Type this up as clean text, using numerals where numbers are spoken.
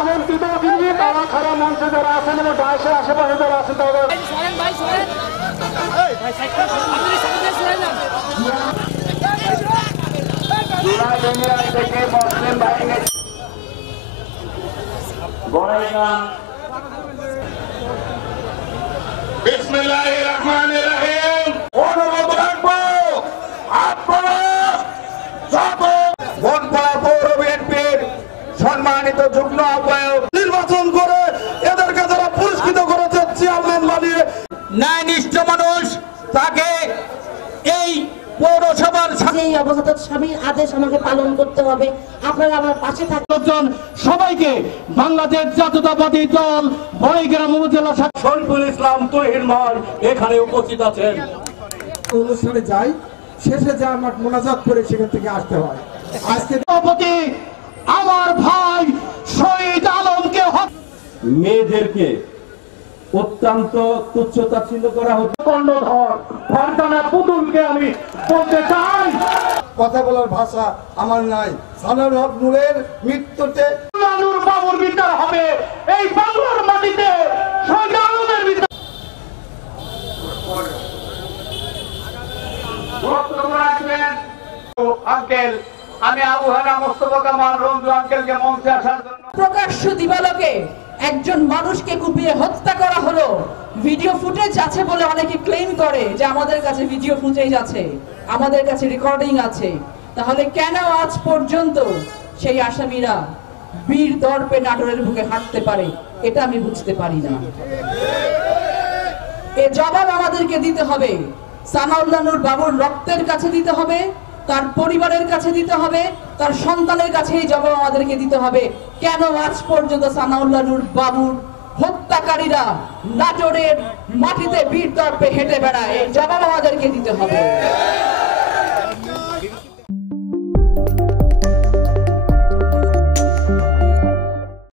আমন্ত্রিত অতিথি তারা খারাপ মঞ্চে যারা আছেন এবং ডাইসের আশেপাশে যারা আছেন তারা জুলাই ইউনিয়ন থেকে মুসলিম বাহিনী বড়াইগান বিসমিল্লাহির রহমানির রহিম অনুরোধ রাখবো আপনারা বনপাড়া পৌর বিএনপির সম্মানিত যুগ্ম আহ্বায়ক নির্বাচন করে এদেরকে যারা পুরস্কৃত করেছে চেয়ারম্যান বানিয়ে ন্যায়নিষ্ঠ মানুষ তাকে এই পৌরসভার এই অবগত স্বামীর আদেশ আমাকে পালন করতে হবে। আপনারা আমার পাশে থাকুন। সবাইকে বাংলাদেশ জাতীয়তাবাদী দল বড়াইগ্রাম উপজেলা শরীফুল ইসলাম তহির মহল এখানে উপস্থিত আছেন। অনুষ্ঠানে যাই, শেষে যা আমার মোনাজাত করে সেখান থেকে আসতে হয়। আজকে সভাপতি আমার ভাই শহীদ আলমকে মেয়েদেরকে অত্যন্ত তুচ্ছতাচ্ছিল্য করা হচ্ছে। কর্ণধর ফারদানা পুতুলকে আমি বলতে চাই, কথা বলার ভাষা আমার নাই। সানাউল হক নূরের মৃত্যুতে নূর বাবুর বিচার হবে এই বাংলার মাটিতে, শহীদ আলমের বিচার। বক্তব্য রাখবেন আঙ্কেল, আমি আবু হানা মোস্তফা কামাল রঞ্জু আঙ্কেলকে মঞ্চে আসার জন্য। প্রকাশ্য দিবালোকে একজন মানুষকে কুপিয়ে হত্যা করা হলো। ভিডিও ফুটেজ আছে বলে অনেকে ক্লেম করে যে আমাদের কাছে ভিডিও ফুটেজ আছে, আমাদের কাছে রেকর্ডিং আছে। তাহলে কেন আজ পর্যন্ত সেই আসামিরা বীর দর্পে নাটোরের বুকে হাঁটতে পারে, এটা আমি বুঝতে পারি না। এ জবাব আমাদেরকে দিতে হবে। সানাউল্লাহ নূর বাবুর রক্তের কাছে দিতে হবে, তার পরিবারের কাছে দিতে হবে, তার সন্তানের কাছে এই জবাব আমাদেরকে দিতে হবে। কেন আজ পর্যন্ত সানাউল্লাহ নূর বাবুর হত্যাকারীরা নাটোরের মাটিতে বীর দর্পে হেঁটে বেড়ায়, এই জবাব আমাদেরকে দিতে হবে।